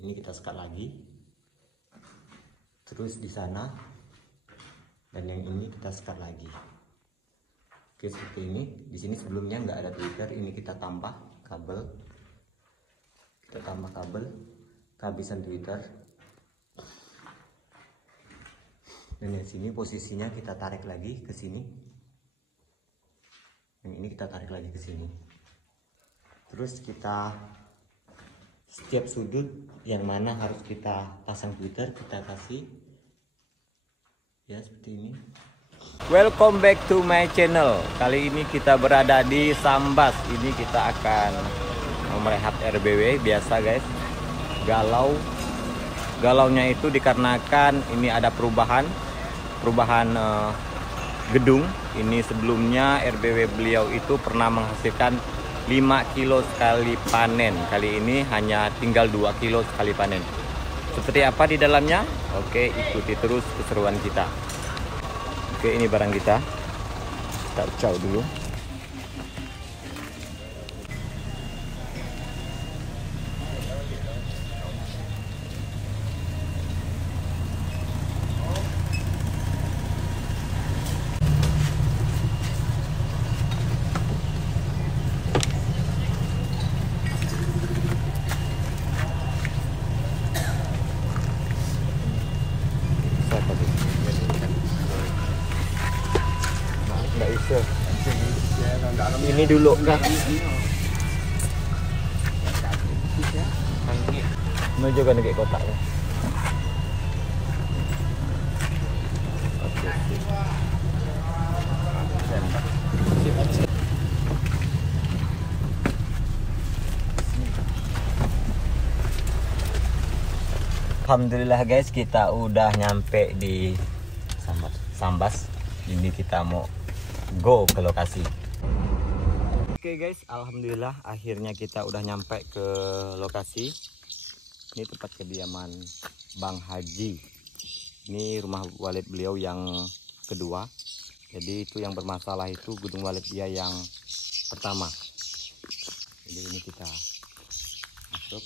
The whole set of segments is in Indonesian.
Ini kita sekat lagi. Terus di sana dan yang ini kita sekat lagi. Oke, seperti ini. Di sini sebelumnya nggak ada Twitter, ini kita tambah kabel. Kita tambah kabel kehabisan Twitter. Dan di sini posisinya kita tarik lagi ke sini. Yang ini kita tarik lagi ke sini. Terus kita setiap sudut yang mana harus kita pasang Twitter kita kasih ya seperti ini. Welcome back to my channel. Kali ini kita berada di Sambas. Ini kita akan melihat RBW biasa guys. Galaunya itu dikarenakan ini ada perubahan gedung. Ini sebelumnya RBW beliau itu pernah menghasilkan 5 kilo sekali panen. Kali ini hanya tinggal 2 kilo sekali panen. Seperti apa di dalamnya? Oke, ikuti terus keseruan kita. Oke, ini barang kita. Kita ucau dulu. Ini dulu enggak? Mau juga nih kotaknya. Oke. Alhamdulillah guys, kita udah nyampe di Sambas. Ini kita mau go ke lokasi. Oke guys, alhamdulillah akhirnya kita udah nyampe ke lokasi. Ini tempat kediaman Bang Haji. Ini rumah walid beliau yang kedua. Jadi itu yang bermasalah itu gedung walid dia yang pertama. Jadi ini kita masuk.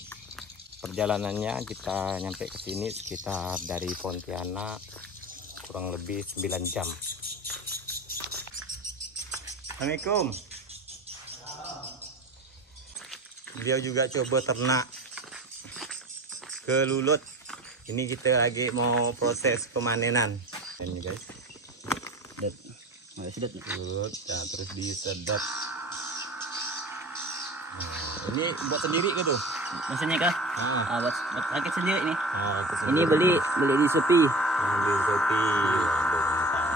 Perjalanannya kita nyampe ke sini sekitar dari Pontianak kurang lebih 9 jam. Assalamualaikum. Beliau juga coba ternak ke Lulut. Ini kita lagi mau proses pemanenan. Ini guys. Sedot. Lulut, ya, terus disedot. Nah, ini buat sendiri gitu? Maksudnya kah? Buat rakit sendiri ini. Ini Sendiri. beli di Shopee. Di Shopee. Waduh, mantap.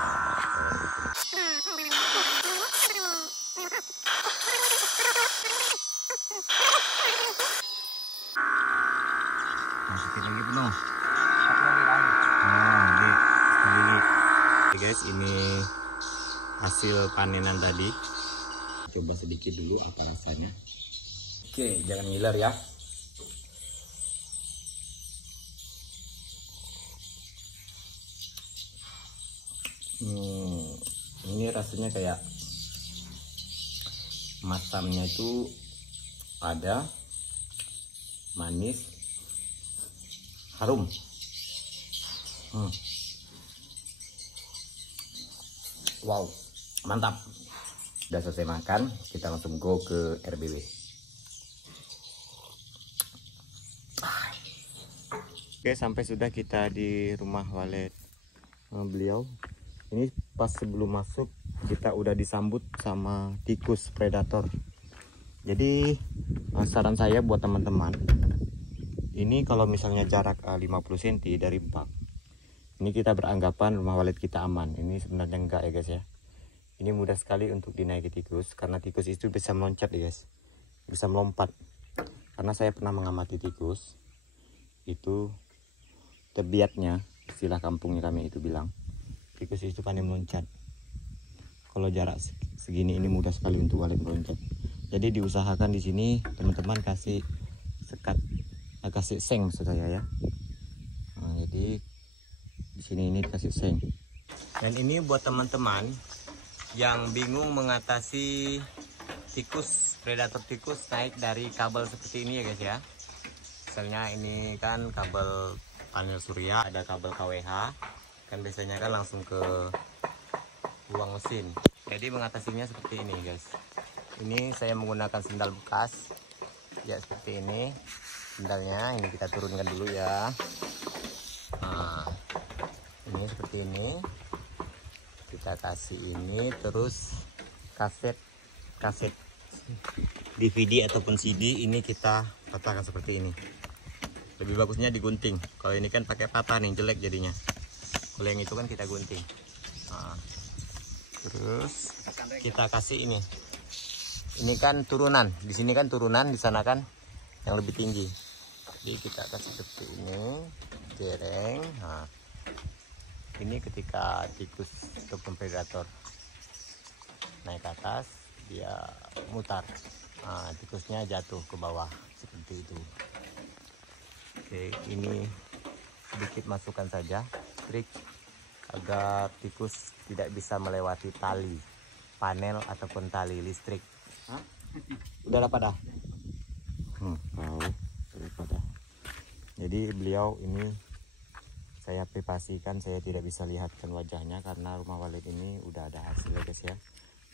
Masukin lagi penuh. Oke guys, ini hasil panenan tadi. Coba sedikit dulu apa rasanya. Oke, jangan ngiler ya. Ini rasanya kayak masamnya itu ada, manis, harum. Wow, mantap. Udah selesai makan, kita langsung go ke RBW. Oke, sampai sudah kita di rumah walid beliau. Ini pas sebelum masuk kita udah disambut sama tikus predator. Jadi saran saya buat teman-teman, ini kalau misalnya jarak 50 cm dari bak, ini kita beranggapan rumah walid kita aman. Ini sebenarnya enggak ya guys ya. Ini mudah sekali untuk dinaiki tikus, karena tikus itu bisa meloncat ya guys, bisa melompat. Karena saya pernah mengamati tikus, itu tebiatnya, istilah kampungnya kami itu bilang, tikus itu pandai meloncat. Kalau jarak segini ini mudah sekali untuk walid meloncat. Jadi diusahakan di sini teman-teman kasih sekat, kasih seng maksud saya ya. Nah, jadi di sini ini kasih seng. Dan ini buat teman-teman yang bingung mengatasi tikus, predator tikus naik dari kabel seperti ini ya guys ya. Misalnya ini kan kabel panel surya, ada kabel KWH, kan biasanya kan langsung ke ruang mesin. Jadi mengatasinya seperti ini guys. Ini saya menggunakan sendal bekas, ya seperti ini. Sendalnya ini kita turunkan dulu ya. Nah, ini seperti ini. Kita kasih ini, terus kaset DVD ataupun CD ini kita patahkan seperti ini. Lebih bagusnya digunting. Kalau ini kan pakai patah nih, jelek jadinya. Kalau yang itu kan kita gunting. Nah, terus kita kasih ini. Ini kan turunan. Di sini kan turunan, di sana kan yang lebih tinggi. Jadi kita kasih seperti ini, jereng. Nah, ini ketika tikus ataupun predator naik ke atas, dia mutar. Nah, tikusnya jatuh ke bawah seperti itu. Oke, ini sedikit masukan saja trik agar tikus tidak bisa melewati tali panel ataupun tali listrik. Hah? Udah dapat dah? Udah dapat dah. Jadi beliau ini saya privasikan, saya tidak bisa lihatkan wajahnya karena rumah Walid ini udah ada hasilnya guys ya.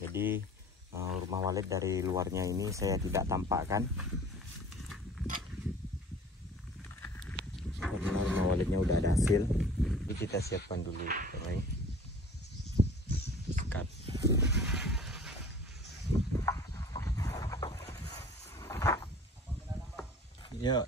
Jadi rumah Walid dari luarnya ini saya tidak tampakkan karena rumah Walidnya udah ada hasil. Jadi kita siapkan dulu sekat. Ya.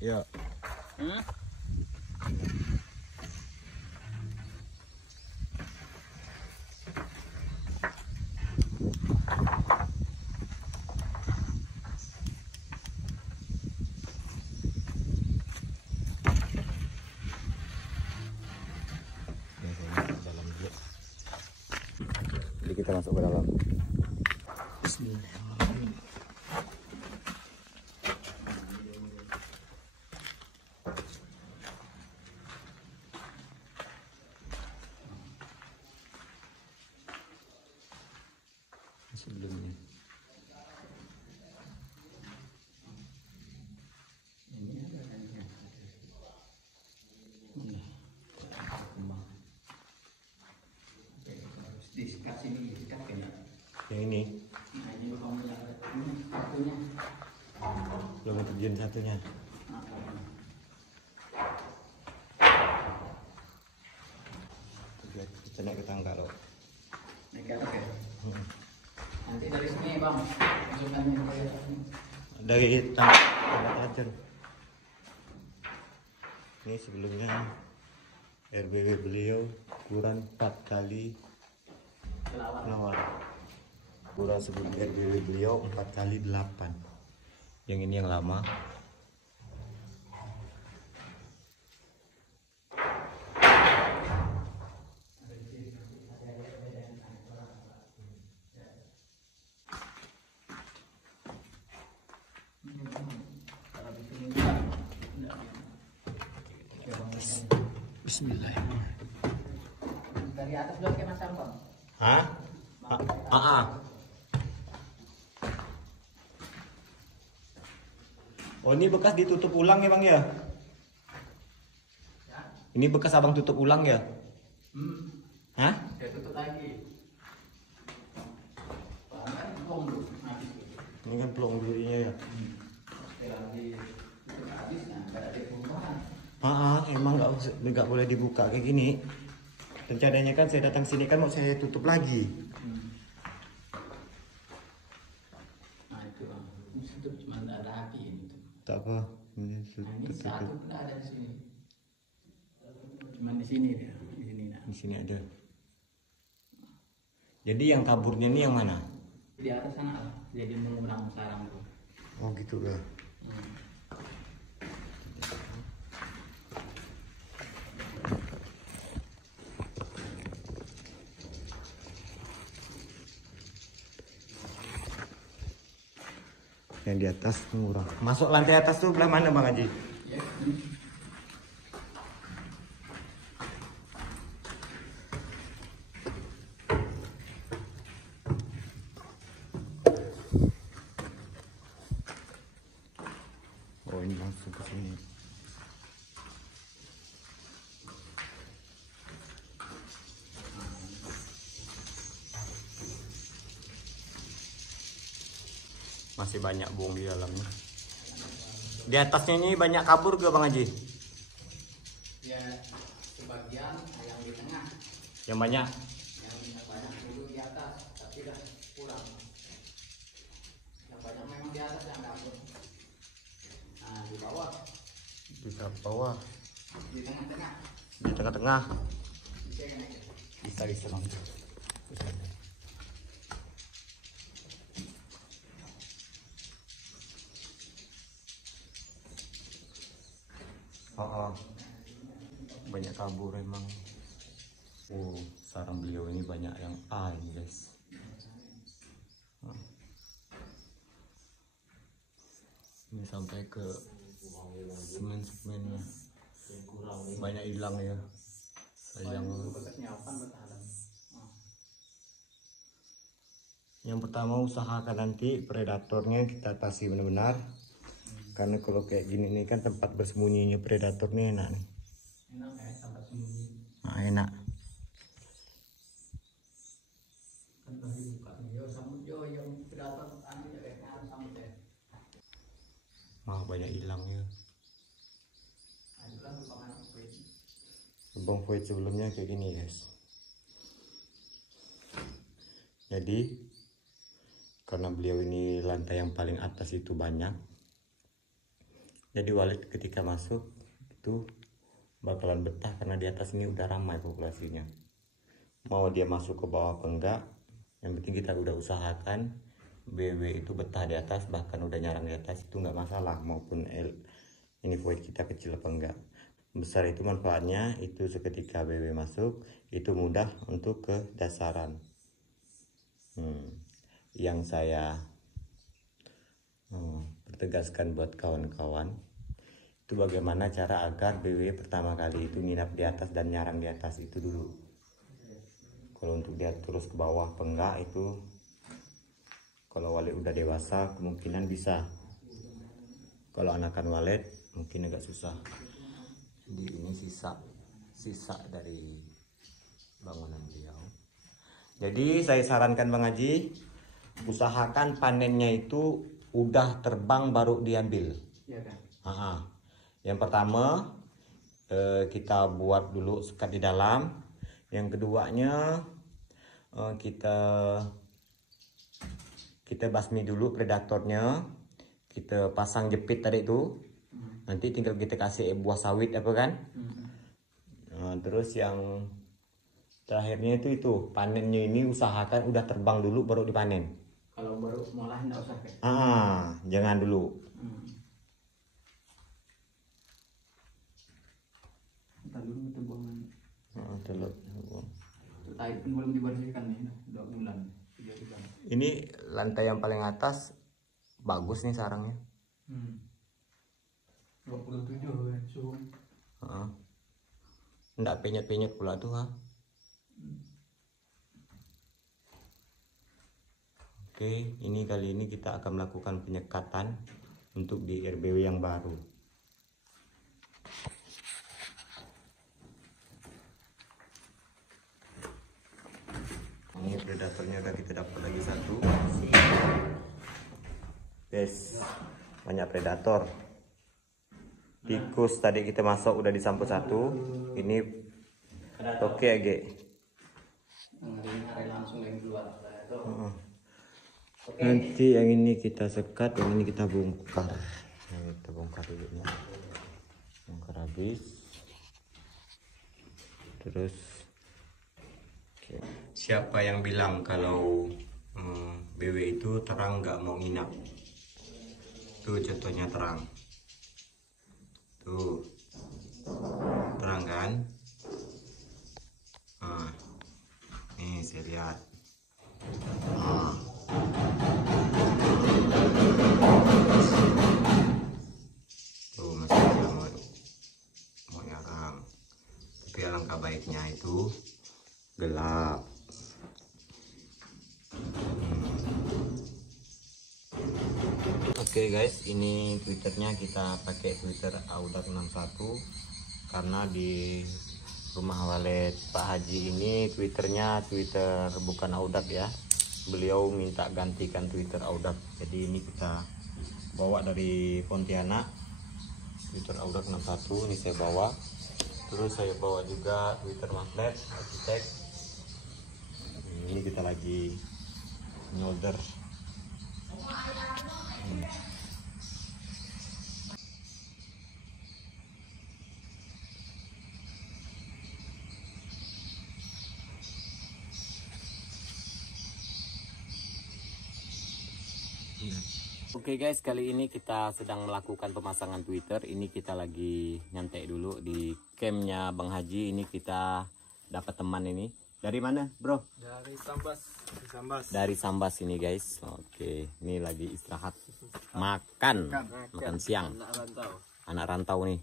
Jadi kita masuk ke dalam. Bismillahirrahmanirrahim. Sebelumnya yang ini belum terjun satunya. Kita naik ke tangga loh. Naik ke atas ya? Nanti dari sini bang, Dari tangga terjun. Ini sebelumnya RBW beliau kurang 4 kali lawan. Kurang sebelum RBW beliau 4 kali 8. Yang ini yang lama. Bismillahirrahmanirrahim. dari atas belum kayak masang bang. Hah? Oh, ini bekas ditutup ulang ya bang ya? Ini bekas abang tutup ulang ya? Hah? Saya tutup lagi. Kan plong dulu. Ini kan pelong dulunya ya? Setelah ditutup habis, nah nggak ada perubahan. Emang nggak boleh dibuka kayak gini. Rencananya kan saya datang sini kan mau saya tutup lagi. Nah itu bang, tutup cuma ada api ini. Tak apa. Nah ini satu pun ada di sini. Cuma di sini dia, di sini. Nah. Di sini ada. Jadi yang kaburnya ini yang mana? Di atas sana lah, jadi menggunakan sarang tuh. Oh gitu ya. Yang di atas murah. Masuk lantai atas tuh belah mana Bang Haji? Ya. Oh ini langsung ke sini. masih banyak burung di dalamnya. Di atasnya ini banyak kabur ke Bang Haji? Ya sebagian yang di tengah. Yang banyak? Yang banyak dulu di atas, tapi dah kurang. Yang banyak memang di atas yang kabur. Nah di bawah. Di bawah. Di tengah-tengah. Di tengah-tengah. Bisa Bisa Bang. Oh, banyak kabur emang. Sarang beliau ini banyak yang ini guys. Ini sampai ke semen-semennya banyak hilang ya. Sayang. Yang pertama usahakan nanti predatornya kita atasi benar-benar. Karena kalau kayak gini nih kan tempat bersembunyinya predator nih enak nih. Enak ya, tempat sembunyi. Nah, enak. Kan tadi buka yo sambut yo yang predator anu ya kayak sambut ya. Banyak hilangnya. Itulah lupakan void. Lubang void sebelumnya kayak gini guys. Jadi karena beliau ini lantai yang paling atas itu banyak. Jadi walet ketika masuk itu bakalan betah karena di atas ini udah ramai populasinya. Mau dia masuk ke bawah apa enggak, yang penting kita udah usahakan BW itu betah di atas, bahkan udah nyarang di atas itu nggak masalah. Maupun ini void kita kecil apa enggak, besar itu manfaatnya itu seketika BW masuk itu mudah untuk ke dasaran. Yang saya pertegaskan buat kawan-kawan itu bagaimana cara agar BW pertama kali itu nginap di atas dan nyarang di atas itu dulu. Kalau untuk dia terus ke bawah apa enggak itu kalau walet udah dewasa kemungkinan bisa. Kalau anakan walet mungkin agak susah. Jadi ini sisa dari bangunan beliau. Jadi saya sarankan Bang Haji, usahakan panennya itu udah terbang baru diambil. Iya kan? Yang pertama kita buat dulu sekat di dalam. Yang keduanya kita basmi dulu predatornya. Kita pasang jepit tadi itu. Nanti tinggal kita kasih buah sawit apa kan. Terus yang terakhirnya itu panennya ini usahakan udah terbang dulu baru dipanen. Kalau baru malah enggak usah kayak. Jangan dulu. Dulu itu buangan. Telur. Tai pun belum dibersihkan nih, 2 bulan, 3 bulan. Ini lantai yang paling atas bagus nih sarangnya. 27 ya, suhu. Nggak penyet-penyet pula tuh Oke, ini kali ini kita akan melakukan penyekatan untuk di RBW yang baru. Ini predatornya udah kita dapat lagi satu. Guys, banyak predator. Tikus tadi kita masuk udah disambut satu. Ini oke Age. Langsung yang keluar. Nanti yang ini kita sekat, yang ini kita bongkar. Kita bongkar dulu ya. Bongkar habis. Terus siapa yang bilang kalau BW itu terang nggak mau nginap? Tuh contohnya terang. Tuh terang kan? Nih saya lihat. Tuh masih ada mau nyarang. Tapi alangkah baiknya itu gelap. Oke guys, ini Twitternya kita pakai Twitter Audak 61 karena di rumah walet Pak Haji ini Twitternya Twitter bukan Audak ya. beliau minta gantikan Twitter Audak. Jadi ini kita bawa dari Pontianak, Twitter Audak 61 ini saya bawa. Terus saya bawa juga Twitter Magnet Arsitek. Ini kita lagi nyolder. Oke guys, kali ini kita sedang melakukan pemasangan Twitter. Ini kita lagi nyantai dulu di campnya Bang Haji. Ini kita dapat teman ini. Dari mana bro? Dari Sambas. Dari Sambas ini guys. Oke, ini lagi istirahat. Makan siang. Anak rantau nih.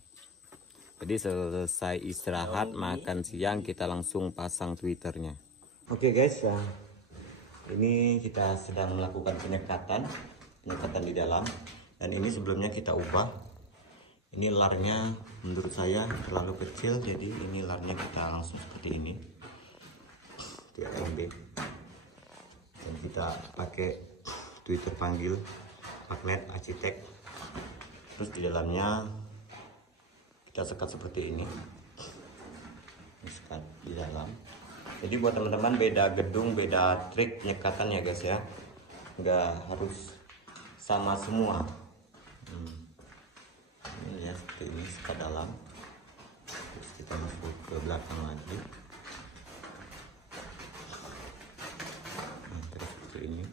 Jadi selesai istirahat, makan siang, kita langsung pasang Twitternya. Oke guys, ya. Ini kita sedang melakukan penyekatan di dalam, dan ini sebelumnya kita ubah. Ini larnya menurut saya terlalu kecil, jadi ini larnya kita langsung seperti ini, TMB, dan kita pakai Twitter panggil magnet arsitek. Terus di dalamnya kita sekat seperti ini, sekat di dalam. Jadi buat teman-teman, beda gedung beda trik penyekatan ya guys ya, nggak harus sama semua. Ini ya seperti ini, sekat dalam. Terus kita masuk ke belakang lagi. Terus seperti ini,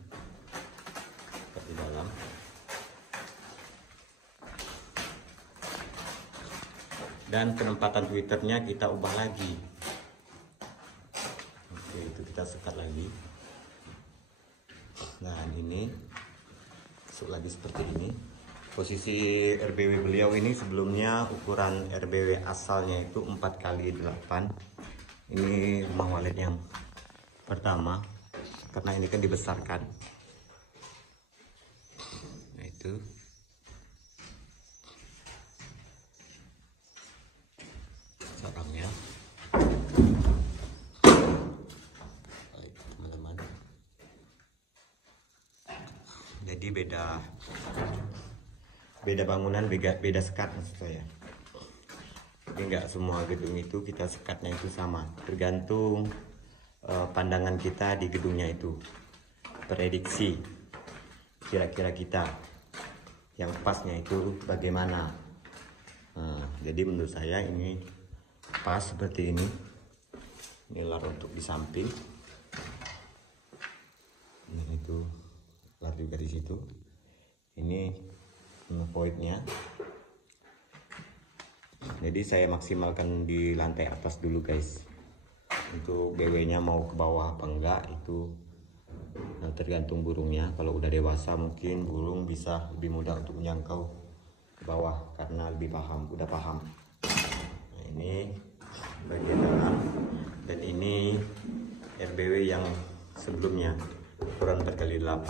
sekat di dalam. Dan penempatan Twitternya kita ubah lagi. Oke, itu kita sekat lagi. Nah ini lagi seperti ini. Posisi RBW beliau ini sebelumnya ukuran RBW asalnya itu 4x8. Ini rumah walet yang pertama, karena ini kan dibesarkan. Nah itu sarangnya. Baik teman-teman, jadi beda bangunan, beda sekat maksud saya. Jadi nggak semua gedung itu kita sekatnya itu sama, tergantung pandangan kita di gedungnya itu, prediksi kira-kira kita yang pasnya itu bagaimana. Jadi menurut saya ini pas seperti ini. Ini lar untuk di samping, ini itu lar juga di situ. Ini voidnya. Jadi saya maksimalkan di lantai atas dulu guys. Untuk BW nya mau ke bawah apa enggak itu tergantung burungnya. Kalau udah dewasa mungkin burung bisa lebih mudah untuk menjangkau ke bawah karena lebih paham, udah paham. Nah, ini bagian dalam, dan ini RBW yang sebelumnya ukuran 4x8.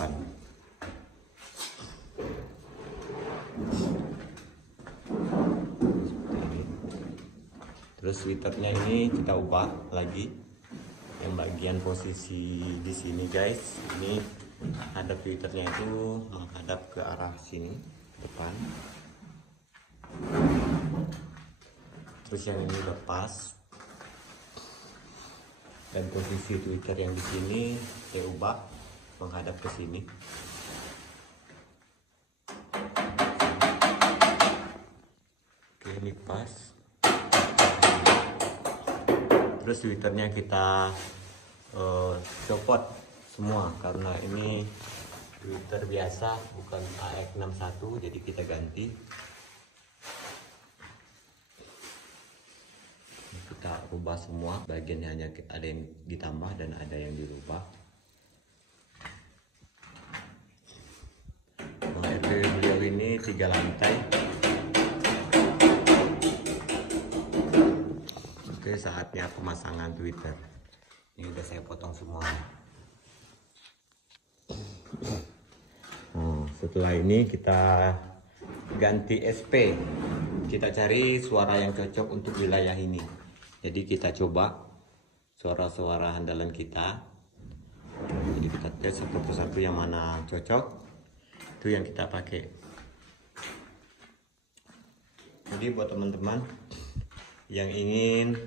Terus Twitternya ini kita ubah lagi, yang bagian posisi di sini guys. Ini ada Twitternya itu menghadap ke arah sini depan. Terus yang ini lepas, dan posisi Twitter yang di sini saya ubah menghadap ke sini. Oke, ini pas. Terus Twitternya kita copot semua karena ini Twitter biasa bukan AX61, jadi kita ganti. Kita rubah semua, bagiannya hanya ada yang ditambah dan ada yang dirubah. Beliau ini 3 lantai. Oke, saatnya pemasangan Twitter. Ini udah saya potong semua. Setelah ini kita ganti SP. Kita cari suara yang cocok untuk wilayah ini. Jadi kita coba suara-suara andalan kita. Jadi kita tes satu persatu yang mana cocok, itu yang kita pakai. Jadi buat teman-teman yang ingin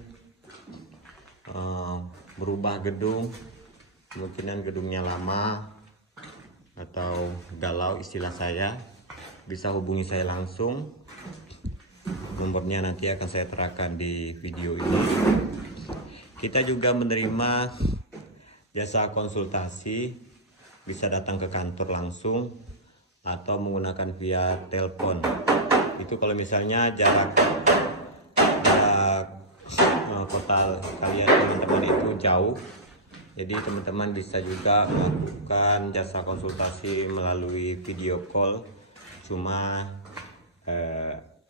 berubah gedung, kemungkinan gedungnya lama atau galau istilah saya, bisa hubungi saya langsung. Nomornya nanti akan saya terapkan di video ini. Kita juga menerima jasa konsultasi, bisa datang ke kantor langsung atau menggunakan via telepon. Itu kalau misalnya jarak kota kalian teman-teman itu jauh, jadi teman-teman bisa juga melakukan jasa konsultasi melalui video call, cuma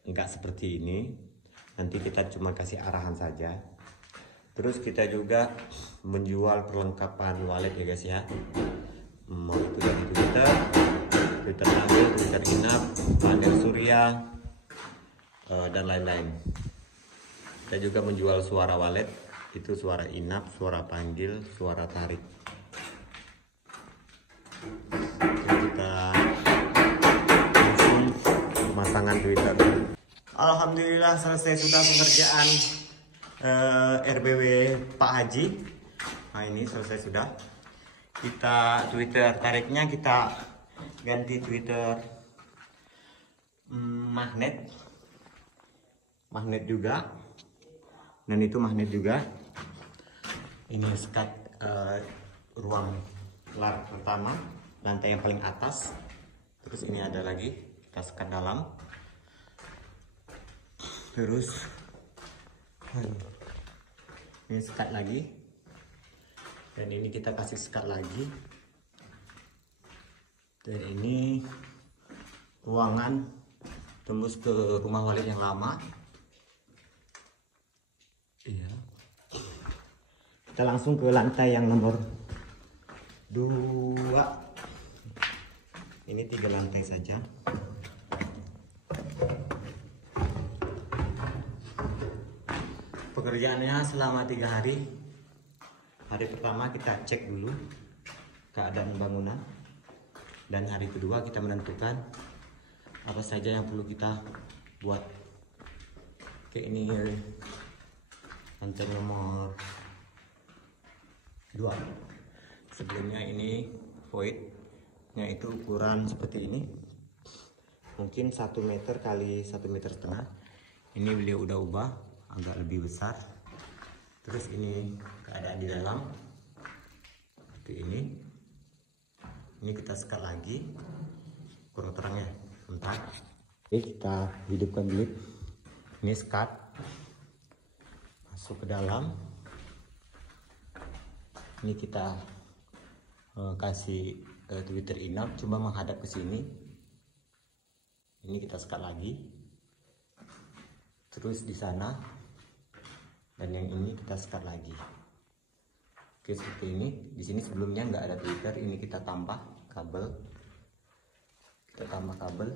enggak seperti ini. Nanti kita cuma kasih arahan saja. Terus kita juga menjual perlengkapan wallet ya guys ya, mau itu dari Twitter tabel, Twitter inap, panel surya, dan lain-lain. Kita juga menjual suara wallet, itu suara inap, suara panggil, suara tarik. Jadi kita langsung pemasangan Twitter. Alhamdulillah selesai sudah pengerjaan RBW Pak Haji. Nah ini selesai sudah. Kita Twitter tariknya kita ganti Twitter magnet juga, dan itu magnet juga. Ini sekat ruang lar pertama, lantai yang paling atas. Terus ini ada lagi, kita sekat dalam. Terus ini sekat lagi, dan ini kita kasih sekat lagi. Dan ini ruangan tembus ke rumah walid yang lama. Iya. Kita langsung ke lantai yang nomor 2. Ini 3 lantai saja. Pekerjaannya selama 3 hari. Hari pertama kita cek dulu keadaan bangunan, dan hari kedua kita menentukan apa saja yang perlu kita buat. Oke, ini lantai nomor 2. Sebelumnya ini voidnya itu ukuran seperti ini, mungkin 1 meter kali 1,5 meter. Ini beliau udah ubah agak lebih besar. Terus ini keadaan di dalam seperti ini. Ini kita sekat lagi, kurang terangnya bentar. Oke, kita hidupkan dulu. Ini sekat masuk ke dalam. Ini kita kasih Twitter inap, coba menghadap ke sini. Ini kita sekat lagi. Terus di sana, dan yang ini kita sekat lagi. Oke, seperti ini. Di sini sebelumnya nggak ada Twitter, ini kita tambah kabel. Kita tambah kabel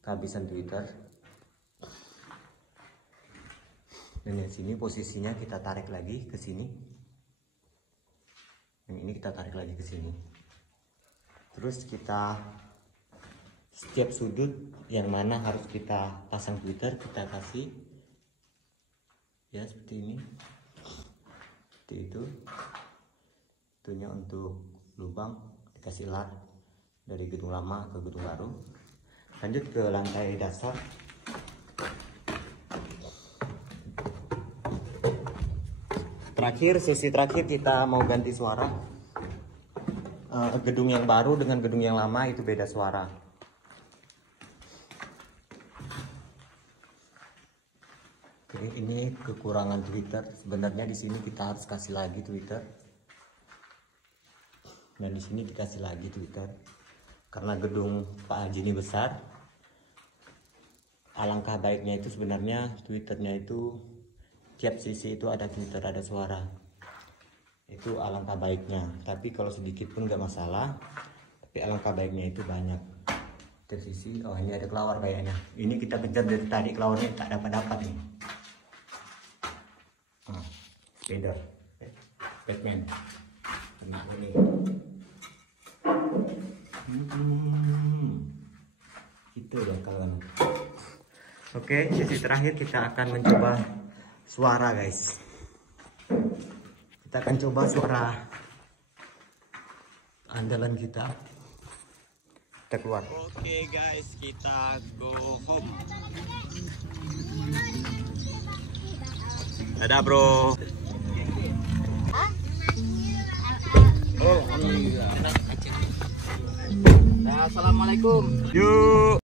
kehabisan Twitter. Dan yang sini posisinya kita tarik lagi ke sini. Yang ini kita tarik lagi ke sini. Terus kita setiap sudut yang mana harus kita pasang Twitter kita kasih ya seperti ini. Seperti itu. Itunya untuk lubang dikasih lar dari gedung lama ke gedung baru. Lanjut ke lantai dasar. Terakhir, sesi terakhir kita mau ganti suara. Gedung yang baru dengan gedung yang lama itu beda suara. Oke, ini kekurangan Twitter. Sebenarnya di sini kita harus kasih lagi Twitter. Dan di sini dikasih lagi Twitter. Karena gedung Pak Haji ini besar. Alangkah baiknya itu sebenarnya Twitternya itu tiap sisi itu ada Twitter, ada suara. Itu alangkah baiknya. Tapi kalau sedikit pun nggak masalah. Tapi alangkah baiknya itu banyak. Tiap sisi, oh ini ada kelawar kayaknya. Ini kita kejar dari tadi, kelawarnya tak dapat nih. Spider, Batman. kena kuning. Gitu ya kawan. Oke, sesi terakhir kita akan mencoba suara guys. Kita akan coba suara andalan kita. Kita keluar. Oke guys, kita go home. Dadah bro. Assalamualaikum. Yuk.